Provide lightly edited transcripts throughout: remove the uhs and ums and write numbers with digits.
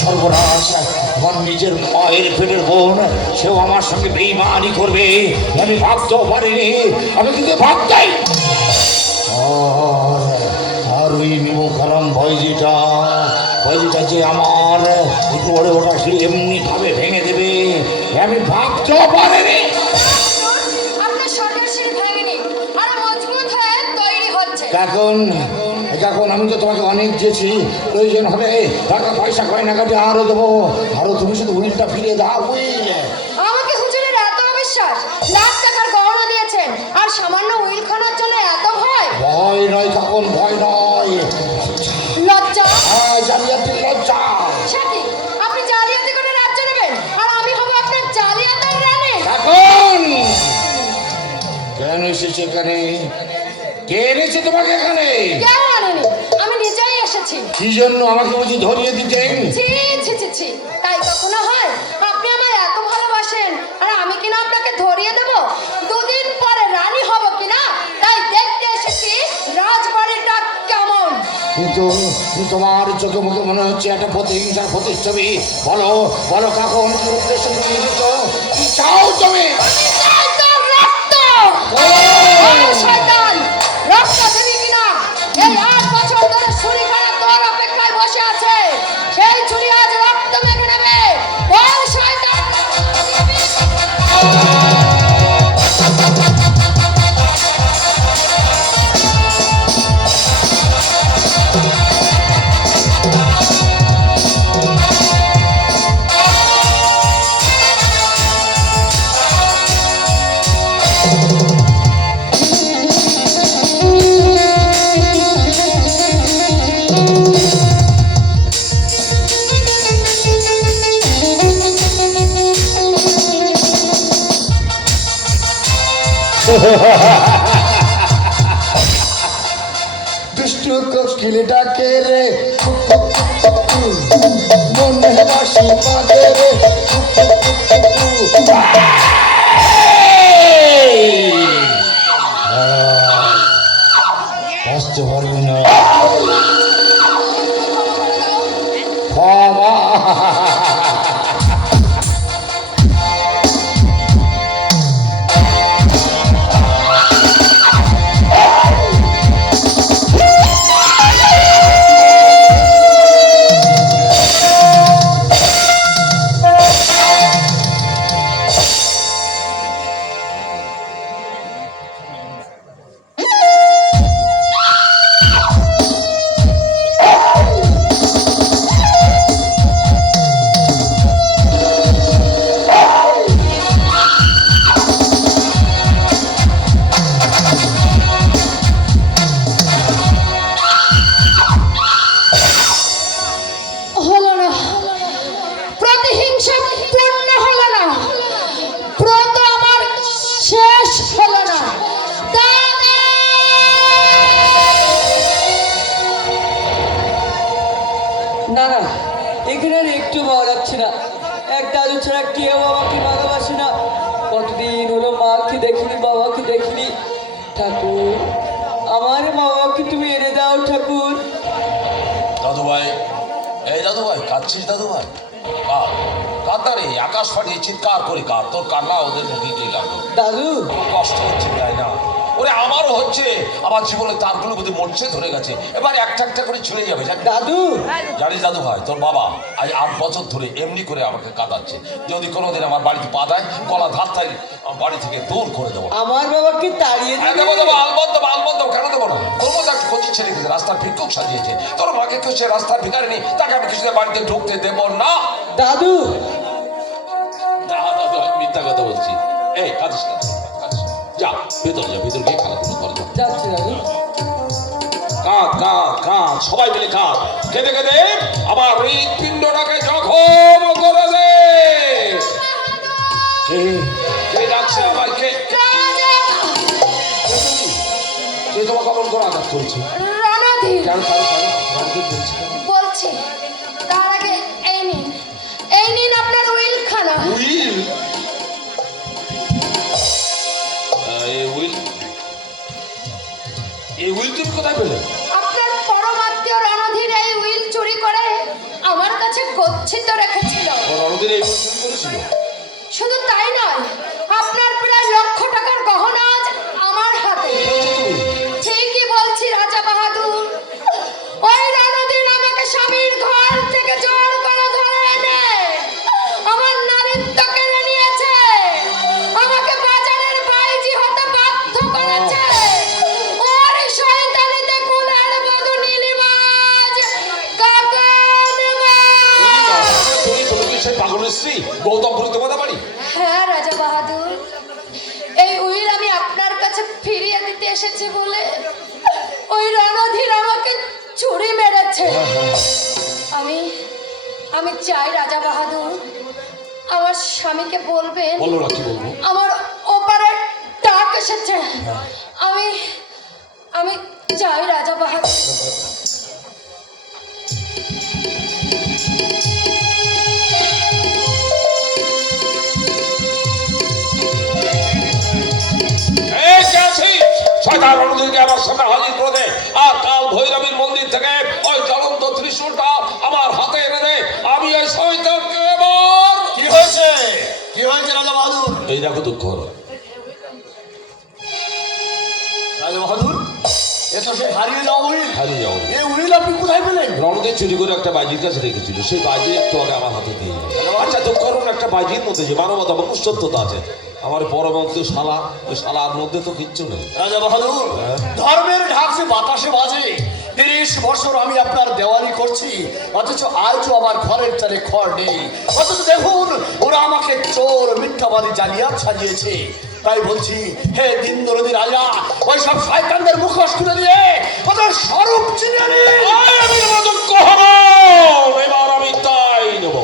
সর্বনাশ, আমার নিজের মায়ের পেটের বোন, সেও আমার সঙ্গে বেইমানি করবে আমি ভাবতেও পারিনি। আমি কিন্তু ভাবতাই আর ওই নিমু খালাম ভয়জিটা যে আমার উপরে ওটা সে এমনি ভাবে ভেঙে দেবে আমি ভাবতেও পারিনি। এখন আমি তো তোমাকে অনেক দিয়েছি, প্রয়োজন হবে টাকা পয়সা গয়নাগাটি আরো দেবো, আরো তুমি শুধু উইলটা ফিরিয়ে দাও। বুঝলে আমাকে হুজুরের এত অবিশ্বাস, লাখ টাকার গহনা দিয়েছেন আর সামান্য উইল খানার জন্য এত ভয়? ভয় নয় কাকুন, ভয় নয়, লজ্জা। জালিয়াতির লজ্জা। সাথী, আপনি জালিয়াতি করে রাজ্য নেবেন আর আমি হব আপনার জালিয়াতের রানী। কাকুন কেন এসেছে এখানে? কে এনেছে তোমাকে এখানে? কেউ আনেনি, আমি নিজেই এসেছি। কি জন্য আমাকে বুঝি ধরিয়ে দিতেন? ছি ছি ছি ছি, তাই কখনো হয়? আপনি আমায় এত ভালোবাসেন আর আমি কিনা আপনাকে ধরিয়ে দেব? দুদিন পরে রানী হব কিনা তাই দেখতে এসেছি রাজবাড়িটা কেমন। কিন্তু তোমার চোখে মুখে মনে হচ্ছে একটা প্রতিহিংসার প্রতিচ্ছবি। বলো বলো কাকুন, কি উদ্দেশ্য তুমি এনেছো? কি চাও তুমি? শয়তান, রক্ত দেবী কিনা? এই 8 বছর ধরে ছুরি খানা তোর অপেক্ষায় বসে আছে, সেই ছুরি আজ রক্ত মেখে নেবে। বল শয়তান, দুষ্টু কোকিলটাকে রে মনে বাসি বাজে রে, আসতে পারবি না। ক্ষমা। হলো না, প্রতিহিংসা পূর্ণ হলো না, ব্রত আমার শেষ হলো না। না না, এখানে আর একটু ভালো লাগছে না। এক দাদু ছাড়া কেউ আমাকে ভালোবাসে না। কতদিন হলো মাকে দেখিনি, বাবাকে দেখিনি। ঠাকুর, আমার বাবাকে তুমি এনে দাও ঠাকুর। দাদু ভাই, এই দাদু ভাই, কাঁদছিস দাদু ভাই? কাঁদ, কাঁদা রে, আকাশ ফাটিয়ে চিৎকার করে কাঁদ। তোর কান্না ওদের মুখে গিয়ে লাগলো। দাদু, খুব কষ্ট হচ্ছে তাই না? ওরে আমারও হচ্ছে, আমার জীবনে তারগুলো বোধহয় মরছে ধরে গেছে, এবার একটা একটা করে ছিঁড়ে যাবে। দাদু, জানিস দাদু ভাই, তোর বাবা আজ 8 বছর ধরে এমনি করে আমাকে কাঁদাচ্ছে। যদি কোনোদিন আমার বাড়িতে পা দেয়, গলা ধাক্কায় বাড়ি থেকে দূর করে দেবো। আমার বাবাকে তাড়িয়ে দেবো দেবো। আলবদ দেবো, আলবদ দেবো, কেন দেবো না? তোর মতো একটা কচি ছেলে গেছে, রাস্তার ভিক্ষুক সাজিয়েছে। তোর মাকে কেউ সে রাস্তার ভিখারি নেই, তাকে আমি কিছুতে বাড়িতে ঢুকতে দেবো না। দাদু, মিথ্যা কথা বলছি। এই কাঁদিস না, যা ভেতরে যা, ভেতরে গিয়ে খেলাধুলো করে যা। যাচ্ছি দাদু। কাঁদ কাঁদ কাঁদ, সবাই মিলে কাঁদ। কেঁদে কেঁদে আমার হৃৎপিণ্ডটাকে জখম করে দে। কে ডাকছে আমাকে? কে তোমাকে অমন করে আঘাত করেছে? রণধীর কেন কেন কেন রণধীর বলছে কেন? বলছি, তার আগে এই নিন আপনার উইল খানা। উইল? এই উইল তুমি কোথায় পেলে? আপনার পরমাত্মীয় রণধীর এই উইল চুরি করে আমার কাছে গচ্ছিত রেখেছিল। ও রণধীর এই চুরি করেছিল? শুধু তাই নয়, আপনার প্রায় লক্ষ টাকার গহনা আজ আমার হাতে। ঠিকই বলছি রাজা বাহাদুর। ওই রণধীর আমাকে স্বামীর ঘর থেকে জোর করে ধরে এনে আমার নারীত্ব কেড়ে নিয়েছে, আমাকে বাজারের বাইজি হতে বাধ্য করেছে। ওর শয়তানিতে কুলের বধূ নীলিমাজ তুমি কি সেই পাগলের স্ত্রী গৌতমপুরী তোমাদের বাড়ি? হ্যাঁ রাজা বাহাদুর, এই উইল আমি আপনার কাছে ফিরিয়ে দিতে এসেছি বলে ওই রণধীর আমাকে ছুরি মেরেছে। আমি চাই রাজা বাহাদুর আমার স্বামীকে বলবেন বলো না, কি বলবো? আমার ওপারে ডাক এসেছে। আমি চাই রাজা বাহাদুর। শয়তান রণধীরকে আমার সামনে হাজির করে দে, আর কাল ভৈরবীর মন্দির থেকে ওই জ্বলন্ত ত্রিশূলটা আমার হাতে এনে দে। আমি ওই শয়তানকে এবার কি হয়েছে? কি হয়েছে রাজা বাহাদুর? এই দেখো দুঃখ হলো। রাজা বাহাদুর, এটা সে হারিয়ে যাও উইল। হারিয়ে যাও। এই উইল আপনি কোথায় পেলেন? রণধীর চুরি করে একটা বাজির কাছে রেখেছিল, সেই বাজি একটু আগে আমার হাতে দিয়ে দিল। আচ্ছা দুঃখ করুন, একটা বাজির মধ্যে যে মানবতা মনুষ্যত্বতা আছে, আমার পরবর্তী শালা, ওই শালার মধ্যে তো কিচ্ছু নেই। রাজা বাহাদুর, ধর্মের ঢাক যে বাতাসে বাজে। 30 বছর আমি আপনার দেওয়ানি করছি, অথচ আজও আমার ঘরের চালে খড় নেই। অথচ দেখুন, ওরা আমাকে চোর মিথ্যাবাদী জালিয়াত সাজিয়েছে। তাই বলছি, হে দিন দরদি রাজা, ওই সব শয়তানদের মুখোশ খুলে দিয়ে ওদের স্বরূপ চিনে নিন। এবার আমি তাই নেব।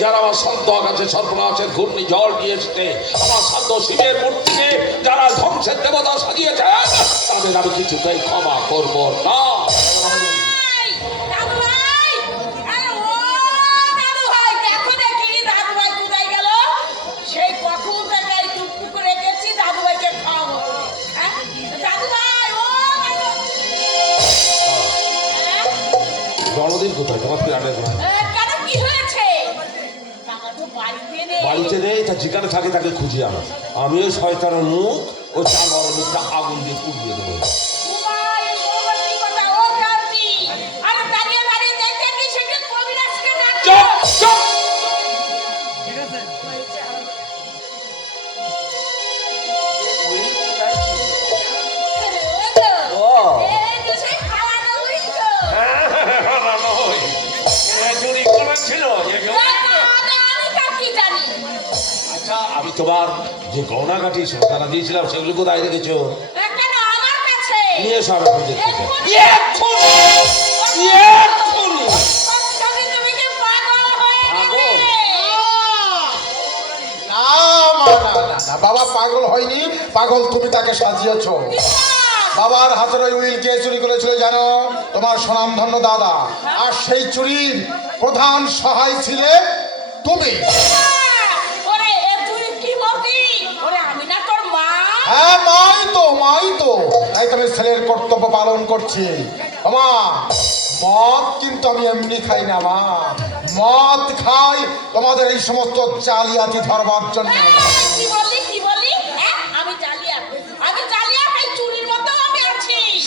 যারা আমার সন্ত কাছে সর্বনাশের ঘূর্ণি জল দিয়েছে, আমার সন্ত শিবের মূর্তিকে যারা ধ্বংসের দেবতা সাজিয়েছে, তাদের আমি কিছুতেই ক্ষমা করব না। রণধীর কোথায়? তোমার প্রাণের বাড়িতে নেই, তা যেখানে থাকে তাকে খুঁজে আনো। আমি ওই শয়তানের মুখ, ওই চার মুখটা আগুন দিয়ে পুড়িয়ে দেবো। আচ্ছা, আমি তোমার যে গহনাগাটি সোনা দিয়েছিলাম সেগুলো কোথায় রেখেছো? নিয়ে এসো, আমি এখন দেখতে না, বাবা পাগল হয়নি, পাগল তুমি তাকে সাজিয়েছ। বাবার হাতের ওই উইল কে চুরি করেছিল জানো? তোমার স্বনামধন্য দাদা। আর সেই চুরির প্রধান সহায় ছিলে তুমি। হ্যাঁ, মাই তো তাই তুমি ছেলের কর্তব্য পালন করছি। মা, মদ কিন্তু আমি এমনি খাই না মা, মদ খাই তোমাদের এই সমস্ত জালিয়াতি ধরবার জন্য।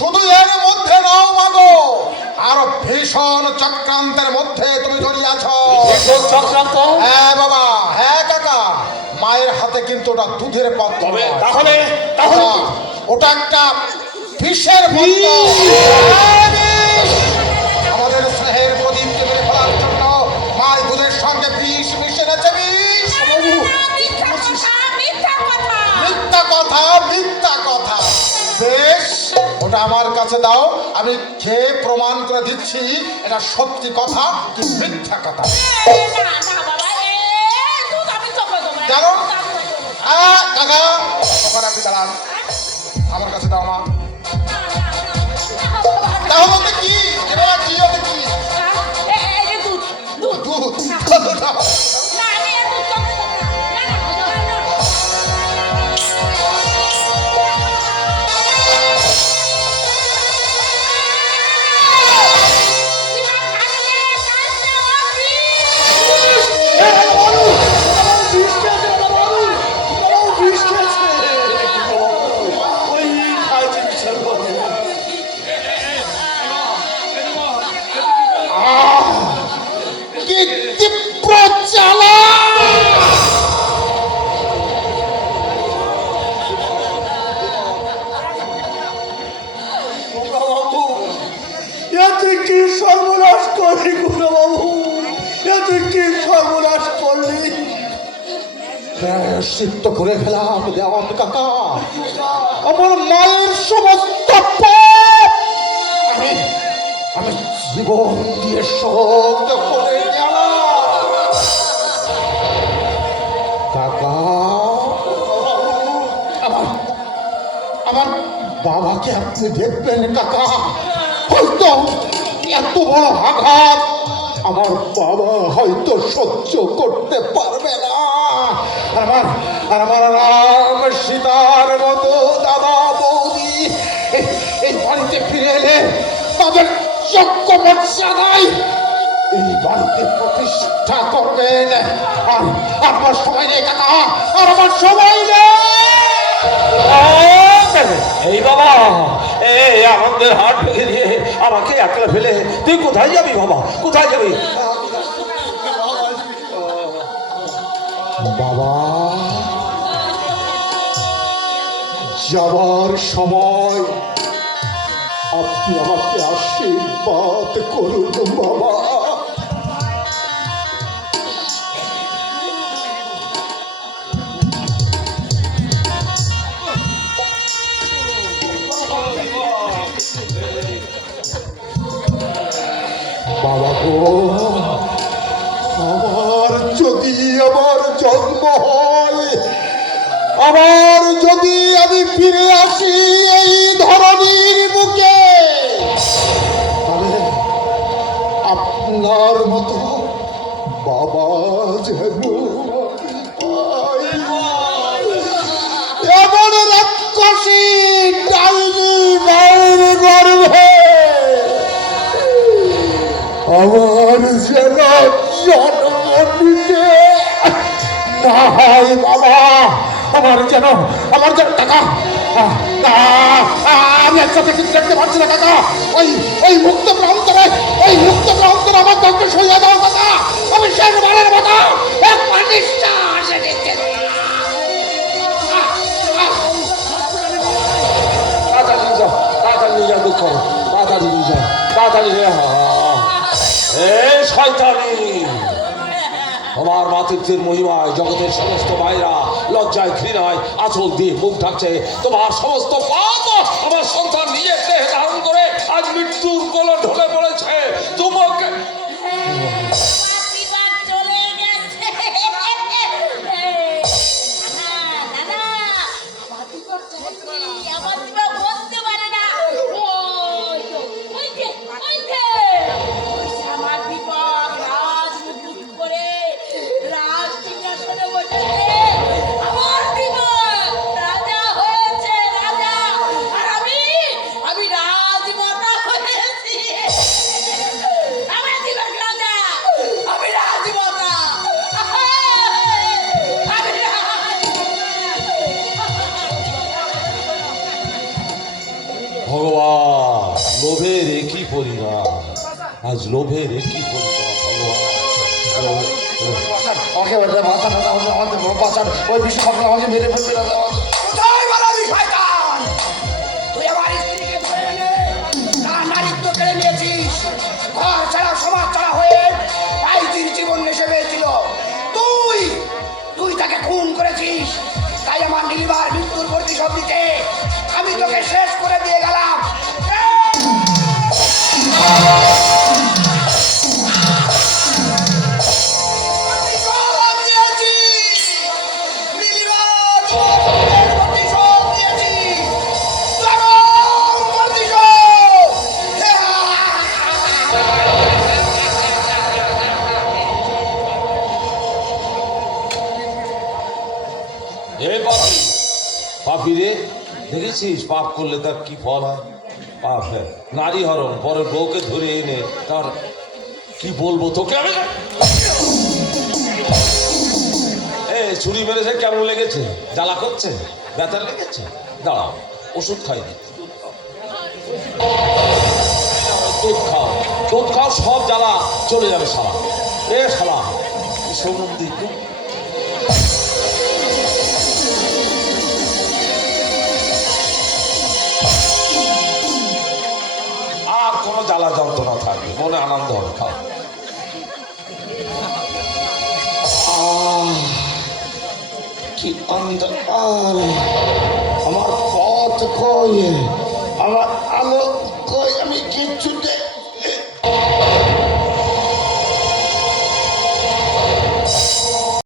শুধু এর মধ্যে নাও মাগো, আরো ভীষণ চক্রান্তের মধ্যে তুমি জড়িয়ে আছো। চক্রান্ত? হ্যাঁ বাবা, হ্যাঁ কাকা, মায়ের হাতে কিন্তু ওটা দুধের পাত্র। তাহলে ওটা একটা বিষের পাত্র। আমাদের স্নেহের প্রদীপকে মেরে ফেলার জন্য মায়ের দুধের সঙ্গে বিষ মিশে গেছে। বিষ? মিথ্যা কথা। বেশ, ওটা আমার কাছে দাও, আমি খেয়ে প্রমাণ করে দিচ্ছি এটা সত্যি কথা কি মিথ্যা কথা। জানো কাকা, ওখানে আপনি দাঁড়ান, আমার কাছে দাও মা। তাহলে কি এটা কি হবে? কি দুধ? প্রায়শ্চিত্ত করে ফেলাম দেওয়ান কাকা। আমার মায়ের সমস্ত পাপ আমি আমি জীবন দিয়ে শোধ করে গেলাম। কাকা, আমার আমার বাবাকে আপনি দেখবেন কাকা। হয়তো এত বড় আঘাত আমার বাবা হয়তো সহ্য করতে পারবে না। আর আমার রাম সীতার মতো দাদা বৌদি এই বাড়িতে ফিরে এলে তাদের যোগ্য মর্যাদায় এই বাড়িতে প্রতিষ্ঠা করবেন। আর আমার সময় নেই কাকা, আর আমার সময় নেই। এই বাবা, এই আনন্দের হাট ভেঙে দিয়ে আমাকে একলা ফেলে তুই কোথায় যাবি বাবা, কোথায় যাবি? বাবা, যাবার সময় আপনি আমাকে আশীর্বাদ করুন বাবা। বাবা গো, আমার যদি আমার জন্ম হয়, আবার যদি আমি ফিরে আসি এই ধরনীর বুকে, তাহলে আপনার মতো বাবা যেন এমন রাক্ষসী ডাইনি মায়ের গর্ভে আমার যেন জন্ম নিতে না হয় বাবা। আমার যেন টাকা না, আমি একসাথে কিছু দেখতে পারছি না কাকা। ওই মুক্ত প্রান্তরে আমার দলকে সরিয়ে দাও কাকা। আমি শেষবারের মতো একবার নিঃশ্বাস নিতে তাড়াতাড়ি যা, তাড়াতাড়ি যা, দুঃখ তাড়াতাড়ি যা, তাড়াতাড়ি যা। এই শয়তানি, আমার মাতৃত্বের মহিমায় জগতের সমস্ত মায়েরা লজ্জায় ঘৃণায় আঁচল দিয়ে মুখ ঢাকছে। তোমার সমস্ত পাপ আমার সন্তান নিজের দেহে ধারণ করে আজ মৃত্যুর কোলে ঢলে পড়েছে। তোমাকে ভগবান, লোভের একই পরিণাম, আজ লোভের একই পরিণাম। ভগবান আমাকে বাঁচান, ওই বিষয় আমাকে মেরে ফেলবে না। কোথায় পালাবি শয়তান? তুই আমার স্ত্রীকে ধরে এনে তার নারীত্ব কেড়ে নিয়েছিস। ঘর ছাড়া সমাজ ছাড়া হয়ে বাইজির জীবন নেশে পেয়েছিল। তুই তাকে খুন করেছিস। তাই আমার নীলিমার মৃত্যুর প্রতিশোধ দিতে আমি তোকে শেষ করে দিয়ে গেলাম। পাপি রে, দেখেছিস পাপ করলে তার কি ফল হয়? পাপ, হ্যাঁ, নারী হরণ, পরের বউকে ধরে এনে তার কি বলবো তোকে আমি। ছুরি মেরেছে, কেমন লেগেছে? জ্বালা করছে, ব্যথা লেগেছে? দাঁড়াও, ওষুধ খাই। দুধ খাও, সব জ্বালা চলে যাবে। শালা শালা সম্বন্ধী আর কোনো জ্বালা যন্ত্রণা থাকবে, মনে আনন্দ হবে। খাও। কি অন্ধকার, আমার পথ কই, আমার আলো